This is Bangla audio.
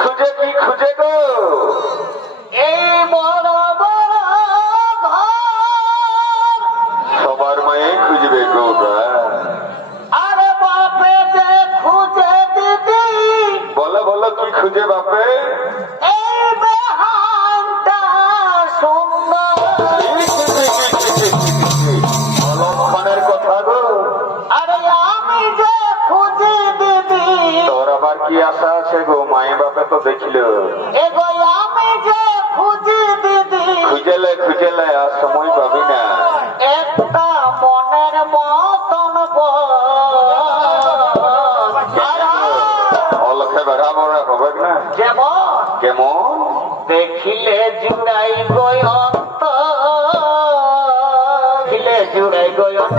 খুঁজে গো? এই বড় বড় ঘর সবার মায়ে খুঁজবে গো। আরে বাপে যে খুঁজে দিদি। বলো বলো কি খুঁজে বাপে? এই বেহানটা সুন্দর। অলক্ষণের কথা গো। আরে আমি যে খুঁজি দিদি। তোর আবার কি আশা আছে গো? মায়ে বাপে তো দেখিল। এগো আমি যে খুঁজি দিদি। খুঁজেলে আর সময় পাবি না। একটা মনের মতন অলক্ষে বেড়া বড় হবে না। যেমন কেমন? দেখিলে জুড়াই গয়ন্ত, দেখিলে জুড়াই গয়ন্ত।